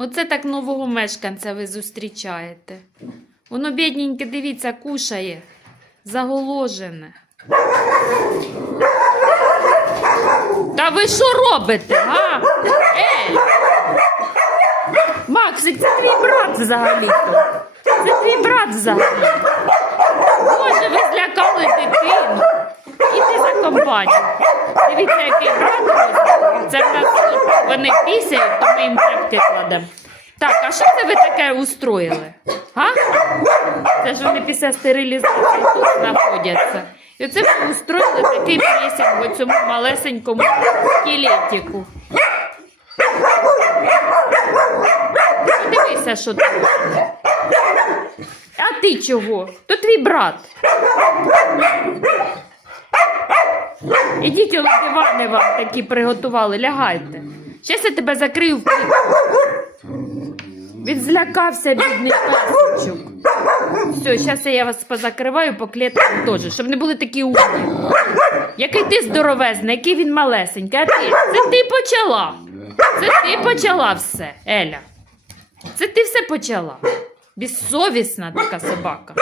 Оце так нового мешканця ви зустрічаєте. Воно, бідненьке, дивіться, кушає. Заголожене. Та ви що робите, а? Ей! Максик, це твій брат взагалі-то. Це твій брат взагалі. Боже, ви злякали дитину. Іди за компанію. Дивіться, який брат розмір. Це в нас тут вони пісяють, то ми їм тряпки кладемо. Так, а що це ви таке устроїли? А? Це ж вони після стерилізації тут знаходяться. І оце ви устроїли такий пісень в цьому малесенькому скелетику. Дивися, що робиш. А ти чого? То твій брат. Ідіть, у дивани вам такі приготували, лягайте. Щас я тебе закрию в клітку. Він злякався, бідний песичок. Все, зараз я вас позакриваю по кліткам теж, щоб не були такі умні. Який ти здоровезний, який він малесенький. А ти? Це ти почала. Це ти почала все, Еля. Це ти все почала. Безсовісна така собака.